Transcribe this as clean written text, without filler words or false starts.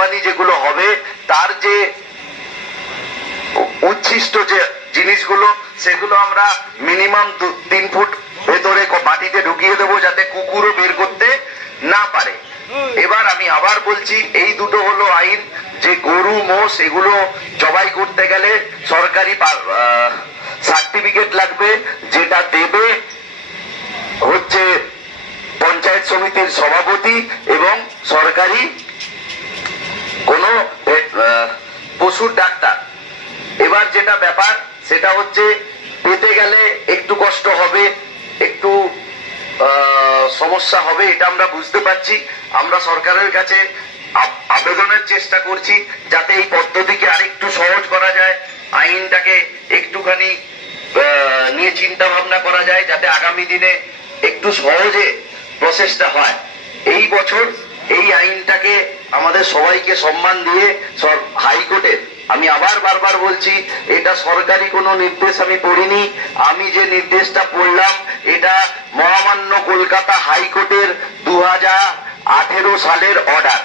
কোরবানি যেগুলো হবে তার যে উচ্ছিষ্ট যে জিনিসগুলো সেগুলো আমরা মিনিমাম 3 ফুট ভেতরে মাটিতে ঢুকিয়ে দেবো, যাতে কুকুরও বের করতে না পারে। এবার আমি আবার বলছি, এই দুটো হলো আইন, যে গরু মোষ এগুলো জবাই করতে গেলে সরকারি সার্টিফিকেট লাগবে, যেটা দেবে হচ্ছে পঞ্চায়েত সমিতির সভাপতি এবং সরকারি কোনো পশুর ডাক্তার। এবার যেটা ব্যাপার সেটা হচ্ছে, পেতে গেলে একটু কষ্ট হবে, একটু সমস্যা হবে, এটা আমরা বুঝতে পারছি। আমরা সরকারের কাছে আবেদনের চেষ্টা করছি যাতে এই পদ্ধতিকে আরেকটু সহজ করা যায়, আইনটাকে একটুখানি নিয়ে চিন্তা ভাবনা করা যায়, যাতে আগামী দিনে একটু সহজে প্রসেসটা হয়। এই বছর এই আইনটাকে আমাদের সবাইকে সম্মান দিয়ে হাইকোর্টের, আমি আবার বারবার বলছি, এটা সরকারি কোনো নির্দেশ আমি পড়িনি, আমি যে নির্দেশটা পড়লাম এটা মহামান্য কলকাতা হাইকোর্টের 2018 সালের অর্ডার।